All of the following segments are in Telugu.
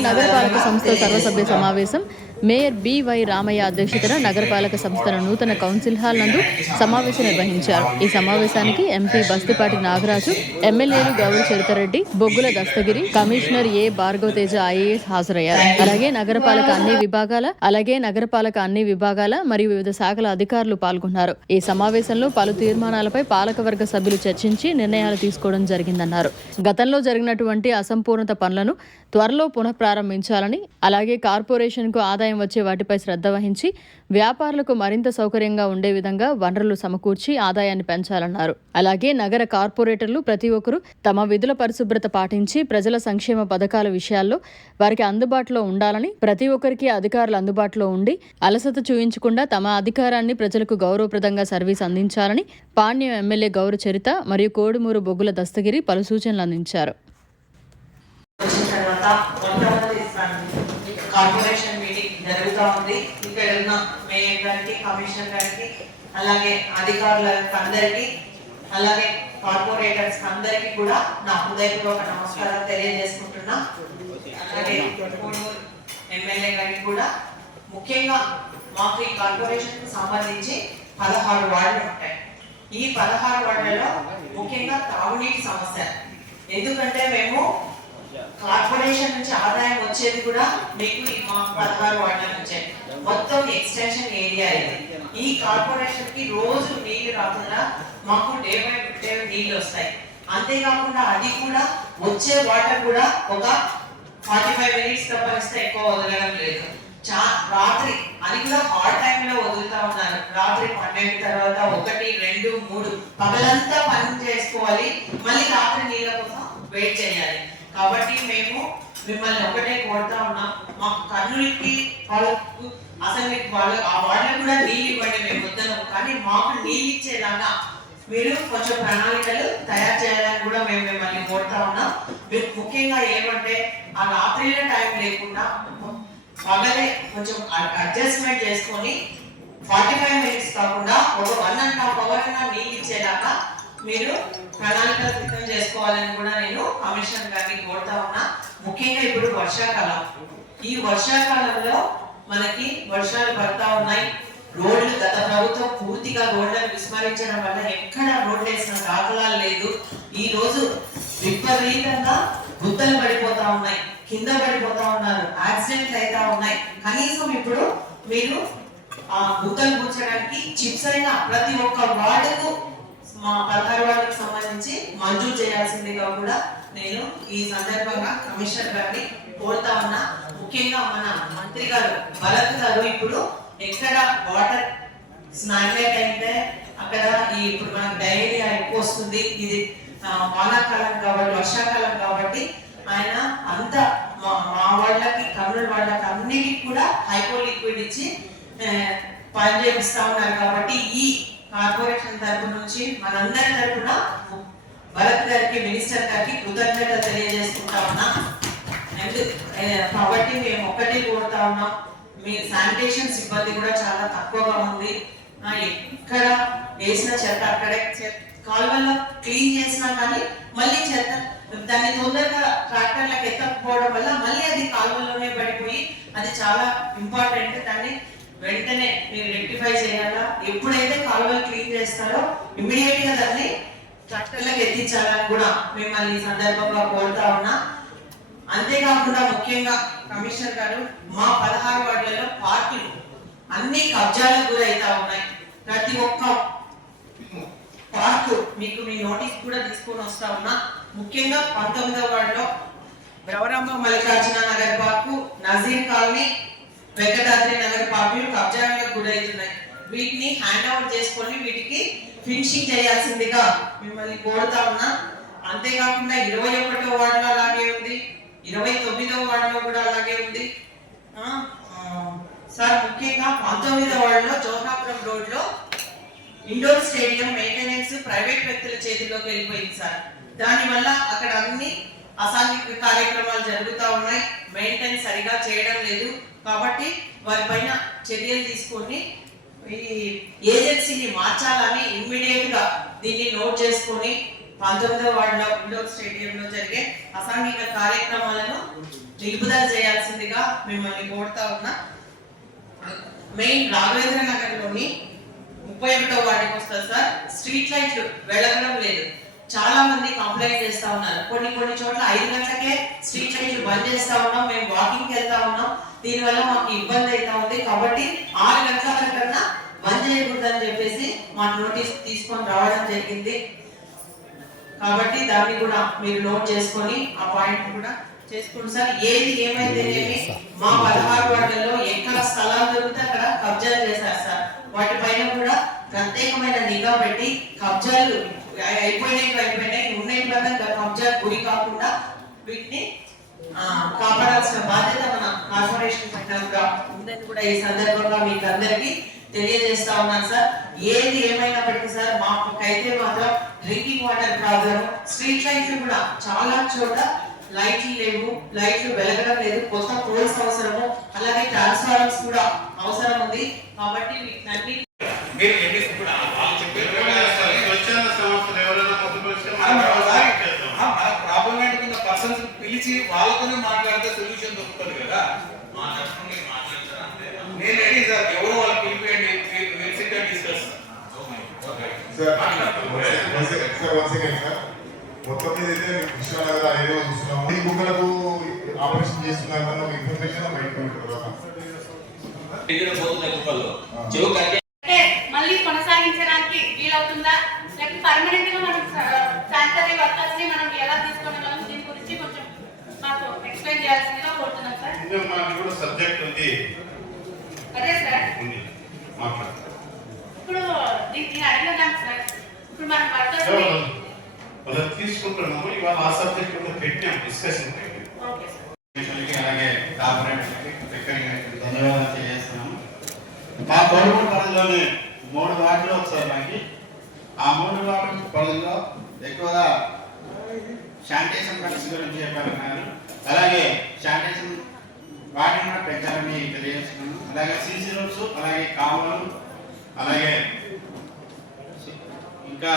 నగరపాలక సంస్థ సర్వసభ్య సమావేశం మేయర్ బివై రామయ్య అధ్యక్షతన నగరపాలక సంస్థల నూతన కౌన్సిల్ హాల్ నందు సమావేశం నిర్వహించారు. ఈ సమావేశానికి ఎంపీ బస్తిపాటి నాగరాజు ఎమ్మెల్యేలు గౌరవ Charitha Reddy Boggula Dastagiri commissioner A. Bhargava Teja IAS హాజరయ్యారు. అలాగే నగరపాలక అన్ని విభాగాల అలాగే నగరపాలక అన్ని విభాగాల మరియు వివిధ శాఖల అధికారులు పాల్గొన్నారు. ఈ సమావేశంలో పలు తీర్మానాలపై పాలకవర్గ సభ్యులు చర్చించి నిర్ణయాలు తీసుకోవడం జరిగిందన్నారు. గతంలో జరిగినటువంటి అసంపూర్ణత పనులను త్వరలో పునఃప్రారంభించాలని అలాగే కార్పొరేషన్కు ఆదాయం వచ్చే వాటిపై శ్రద్ధ వహించి వ్యాపారులకు మరింత సౌకర్యంగా ఉండే విధంగా వనరులు సమకూర్చి ఆదాయాన్ని పెంచాలన్నారు. అలాగే నగర కార్పొరేటర్లు ప్రతి ఒక్కరూ తమ విధుల పరిశుభ్రత పాటించి ప్రజల సంక్షేమ పథకాల విషయాల్లో వారికి అందుబాటులో ఉండాలని ప్రతి ఒక్కరికి అధికారులు అందుబాటులో ఉండి అలసత చూయించకుండా తమ అధికారాన్ని ప్రజలకు గౌరవప్రదంగా సర్వీస్ అందించాలని పాణ్యం ఎమ్మెల్యే గౌరవ చరిత మరియు కోడుమూరు బొగ్గుల దస్తగిరి పలు సూచనలు అందించారు. కార్పొరేషన్ మీటింగ్ జరుగుతూ ఉంది. ఇక్కడ ఉన్న మేయర్ గారికి కమిషనర్ గారికి అలాగే అధికారులకు అందరికీ అలాగే కార్పొరేటర్స్ అందరికీ కూడా నా హృదయపూర్వక నమస్కారాలు తెలియజేసుకుంటున్నా. అలాగే ఎమ్మెల్యే గారికి కూడా ముఖ్యంగా మాకు ఈ కార్పొరేషన్కు సంబంధించి పదహారు వార్డులు ఉంటాయి. ఈ పదహారు వార్డులలో ముఖ్యంగా తాగునీటి సమస్య. ఎందుకంటే మేము కార్పొరేషన్ నుంచి ఆదాయం వచ్చేది కూడా మీకు ఈ మా పదహారు వార్డుల నుంచే. మొత్తం ఎక్స్టెన్షన్ ఏరియా ఇది. ఈ కార్పొరేషన్కి రోజు నీళ్ళు రాకుండా మాకు డే బై డే నీళ్ళు వస్తాయి. అంతేకాకుండా అది కూడా వచ్చే వాటర్ కూడా ఒక ఫార్టీ ఫైవ్ మినిట్స్ తప్పనిస్తే ఎక్కువ వదలడం లేదు. చా రాత్రి అది కూడా హాట్ టైం లో వదులుతా ఉన్నారు. రాత్రి పన్నెండు తర్వాత ఒకటి రెండు మూడు. పగలంతా పని చేసుకోవాలి. మళ్ళీ రాత్రి నీళ్ళ కోసం వెయిట్ చేయాలి. కాబట్టి మేము మిమ్మల్ని ఒకటే కోరుతా ఉన్నాం. మాకు కర్నూలుకి వాళ్ళకు అసలు మీకు వాళ్ళు ఆ వాళ్ళకి కూడా నీళ్ళు ఇవ్వండి మేము వద్దనం కానీ మాకు నీళ్ళు ఇచ్చేలాగా మీరు కొంచెం ప్రణాళికలు తయారు చేయాలని కూడా మేము మిమ్మల్ని కోరుతా ఉన్నాం. మీరు ముఖ్యంగా ఏమంటే ఆ రాత్రిలో టైం లేకుండా పగలే కొంచెం అడ్జస్ట్మెంట్ చేసుకొని ఫార్టీ ఫైవ్ మినిట్స్ కాకుండా ఒక వన్ అండ్ హాఫ్ అవర్ అయినా నీళ్ళు ఇచ్చేదాకా మీరు ప్రణాళిక సిద్ధం చేసుకోవాలని కూడా నేను కమిషన్ గారిని కోరుతా ఉన్నా. ముఖ్యంగా ఇప్పుడు వర్షాకాలం. ఈ వర్షాకాలంలో మనకి వర్షాలు పడతా ఉన్నాయి. రోడ్లు గత ప్రభుత్వం పూర్తిగా రోడ్లను విస్మరించడం వల్ల ఎక్కడ రోడ్లు వేసిన దాఖలాలు లేదు. ఈ రోజు విపరీతంగా గుత్తలు పడిపోతా ఉన్నాయి. కింద పడిపోతా ఉన్నారు. యాక్సిడెంట్లు అయితా ఉన్నాయి. కనీసం ఇప్పుడు మీరు ఆ గుత్తలు కూర్చడానికి చిప్స్ అయిన ప్రతి ఒక్క వార్డుకు మా పదహారు వార్డుకు సంబంధించి మంజూరు చేయాల్సిందిగా కూడా నేను ఈ సందర్భంగా కమిషనర్ గారిని కోరుతా ఉన్నా. ముఖ్యంగా మన మంత్రి గారు భరత్ గారు ఇప్పుడు ఎక్కడ వాటర్ స్నాగ్లెట్ అయితే అక్కడ ఈ ఇప్పుడు మనకు డైరియా ఎక్కువ వస్తుంది. ఇది వానాకాలం కాబట్టి వర్షాకాలం కాబట్టి ఆయన అంత మా మా వాళ్ళకి కర్నూలు వాళ్ళకి అన్నిటికి కూడా హైపో లిక్విడ్ ఇచ్చి పని చేపిస్తా ఉన్నారు కాబట్టి ఈ కార్పొరేషన్ తరపు నుంచి మనందరి తరఫున భరత్ గారికి మినిస్టర్ గారికి కృతజ్ఞత తెలియజేసుకుంటా ఉన్నా. కాబట్టి మేము ఒక్కటే కోరుతా ఉన్నాం. మీ శానిటేషన్ సిబ్బంది కూడా చాలా తక్కువగా ఉంది. ఎక్కడ వేసిన చెత్త అక్కడే కాలువల్లో క్లీన్ చేసినా కానీ మళ్ళీ చెత్త దాన్ని తొందరగా ట్రాక్టర్లకు ఎత్తకపోవడం వల్ల మళ్ళీ అది కాలువలోనే పడిపోయి అది చాలా ఇంపార్టెంట్. దాన్ని వెంటనే మీరు రెక్టిఫై చేయాలా? ఎప్పుడైతే కాలువలు క్లీన్ చేస్తారో ఇమీడియట్గా దాన్ని ట్రాక్టర్లకు ఎత్తించాలని కూడా మిమ్మల్ని ఈ సందర్భంగా కోరుతా ఉన్నా. అంతేకాకుండా ముఖ్యంగా కమిషనర్ గారు మా పదహారు వార్డులలో పార్కులు అన్ని కబ్జాలకు గురైతా ఉన్నాయి. ప్రతి ఒక్క పార్కు మీకు మీ నోటీస్ కూడా తీసుకొని వస్తా ఉన్నా. ముఖ్యంగా పంతొమ్మిదవ వార్డులో భ్రవరంభ Mallikarjuna Nagar park Nazeer colony Venkatadri Nagar park hand over చేసుకొని వీటికి ఫినిషింగ్ చేయాల్సిందిగా మిమ్మల్ని కోరుతా ఉన్నా. అంతేకాకుండా ఇరవై ఒకటో వార్డులో అలాగే ఉంది. ఇరవై తొమ్మిదో వార్డులో కూడా అలాగే ఉంది. సార్ ముఖ్యంగా పంతొమ్మిదో వార్డులో జోహాపురం రోడ్లో ఇండోర్ స్టేడియం మెయింటెనెన్స్ ప్రైవేట్ వ్యక్తుల చేతిలోకి వెళ్ళిపోయింది సార్. దానివల్ల అక్కడ అన్ని అసాంఘిక కార్యక్రమాలు జరుగుతూ ఉన్నాయి. మెయింటెనెన్స్ సరిగా చేయడం లేదు. కాబట్టి వారిపైన చర్యలు తీసుకొని ఈ ఏజెన్సీని మార్చాలని ఇమ్మీడియట్గా దీన్ని నోట్ చేసుకొని పంతొమ్మిదవ వార్డులో ఇండోర్ స్టేడియంలో జరిగే అసాంఘిక కార్యక్రమాలను నిలుపుదల చేయాల్సిందిగా మిమ్మల్ని కోరుతా ఉన్నా. మెయిన్ రాఘవేంద్ర నగర్లోని ముప్పై ఒకటో వార్డుకి వస్తారు సార్. స్ట్రీట్ లైట్లు వెలగడం లేదు. చాలా మంది కంప్లైంట్ చేస్తా ఉన్నారు. కొన్ని కొన్ని చోట్ల ఐదు గంటలకే స్ట్రీట్ లైట్లు బంద్ చేస్తా ఉన్నాం. మేము వాకింగ్కి వెళ్తా ఉన్నాం. దీనివల్ల మాకు ఇబ్బంది అవుతా ఉంది. కాబట్టి ఆరు లక్షల కన్నా బంద్ చేయకూడదని చెప్పేసి మా నోటీస్ తీసుకొని రావడం జరిగింది. కాబట్టి దాన్ని కూడా మీరు నోట్ చేసుకొని ఆ పాయింట్ కూడా చేసుకోండి సార్. ఏది ఏమైతేనేమి మా పదహారు వార్డుల్లో ఎక్కడ స్థలాలు దొరికితే అక్కడ కబ్జాలు చేశారు సార్. వాటిపైన కూడా ప్రత్యేకమైన నిఘా పెట్టి కబ్జాలు అయిపోయినాయి అయిపోయినాయి. ఉన్నాయి కదా కబ్జాలు గురి కాకుండా వీటిని కాపాడాల్సిన బాధ్యత కార్పొరేషన్ సెక్టర్గా ఉందని కూడా ఈ సందర్భంగా మీకు అందరికీ తెలియజేస్తా ఉన్నాను సార్. ఏది ఏమైనప్పటికీ సార్ మాకైతే మాత్రం డ్రింకింగ్ వాటర్ ప్రాబ్లం స్ట్రీట్ లైట్లు కూడా చాలా చోట లైట్లు లేవు లైట్లు వెలగడం లేదు కొత్త పోల్స్ అవసరము అలాగే ట్రాన్స్ఫార్మర్స్ కూడా అవసరం ఉంది. కాబట్టి మీకు మీరు కూడా ఇప్పుడు వాళ్ళు చెప్పారు కదా, స్వచ్ఛంద సంస్థలు ఎవరైనా పొందుపరిస్తే మనం మనం ఒకసారి చేద్దాం. ఆ, మన ప్రాబ్లమేటిక్ ఉన్న పర్సన్స్ పిలిచి వాళ్ళతోనే మాట్లాడితే సొల్యూషన్ దొరుకుతుంది కదా. నేను రెడీ సార్. ఎవరు వాళ్ళు పిలిపియండి? మొత్తం మీద అయితే కృష్ణానగర్ చూస్తున్నాము. ఈ ఆపరేషన్ చేస్తున్నారు ఇన్ఫర్మేషన్ బయటకు తర్వాత అంటే మళ్ళీ కొనసాగించడానికి వీలవుతుందా లేకపోతే పర్మనెంట్గా మనం శానిటరీ వర్కర్స్ని మనం ఎలా తీసుకొని వెళ్ళాలి దీని గురించి కొంచెం మాకు ఎక్స్ప్లెయిన్ చేయాల్సిందిగా మనకి కూడా సబ్జెక్ట్ ఉంది. అదే సార్. ఉంది. మాట్లాడతాం ఇప్పుడు దీన్ని సార్. ఇప్పుడు మనం వర్కర్స్ సో, మనం తీసుకుంటున్నాము. ఇవాళ ఆ సబ్జెక్ట్ కూడా పెట్టినాం డిస్కషన్ ఓకే సార్. కమిషన్లకి అలాగే ధన్యవాదాలు తెలియజేస్తున్నాము. మా కొడుకు పరిధిలోని మూడు వార్డులు వచ్చాయి మనకి ఆ మూడు వార్డు పరిధిలో ఎక్కువగా శానిటేషన్ పరీక్ష గురించి చెప్పాలన్నారు. అలాగే శానిటేషన్ వాటిని కూడా పెంచాలని తెలియజేస్తున్నాను. అలాగే సీసీ రోడ్స్ అలాగే కావలు అలాగే ఇంకా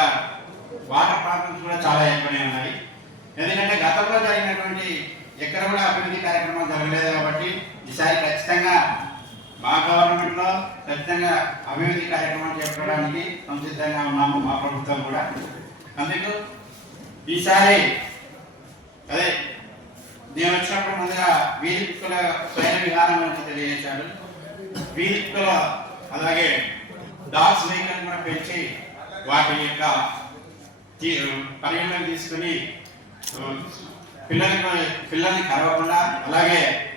వాటర్ ప్రాబ్లమ్స్ కూడా చాలా ఎక్కువనే ఉన్నాయి. ఎందుకంటే గతంలో జరిగినటువంటి ఎక్కడ కూడా అభివృద్ధి కార్యక్రమాలు జరగలేదు కాబట్టి ఈసారి ఖచ్చితంగా మా గవర్నమెంట్లో ఖచ్చితంగా అభివృద్ధి కార్యక్రమాలు చేపట్టడానికి సంసిద్ధంగా ఉన్నాము మా ప్రభుత్వం కూడా. అందుకు ఈసారి అదే నేను వచ్చినప్పుడు ముందుగా వీధి స్వయం విధానం గురించి తెలియజేశాడు. వీధి అలాగే డాగ్స్ వెహికల్ కూడా పెంచి వాటి యొక్క తీ- పరిగణలోకి తీసుకుని పిల్లలకు పిల్లల్ని కలవకుండా అలాగే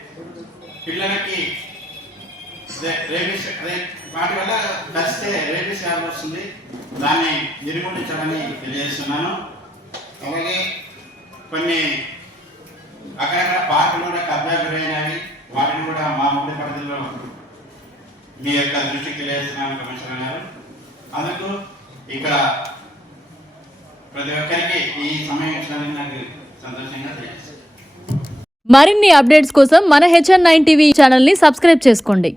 పిల్లలకి రేబీస్ అదే వాటి వల్ల కలిస్తే రేబీస్ వ్యాధి వస్తుంది. దాన్ని నిర్మూలించాలని తెలియజేస్తున్నాను. అలాగే కొన్ని అక్కడక్కడ పార్కులు కూడా కబ్జా గురైనవి వాటిని కూడా మా మూడు పరిధిలో మీ యొక్క దృష్టికి లేస్తున్నాను కమిషనర్ గారు. అందుకు ఇక్కడ ప్రతి ఒక్కరికి ఈ సమయం ఇచ్చినందుకు నాకు సంతోషంగా తెలియజేస్తాను మరిన్ని అప్డేట్స్ కోసం మన హెచ్ఎన్ నైన్ టీవీ ఛానల్ని సబ్స్క్రైబ్ చేసుకోండి.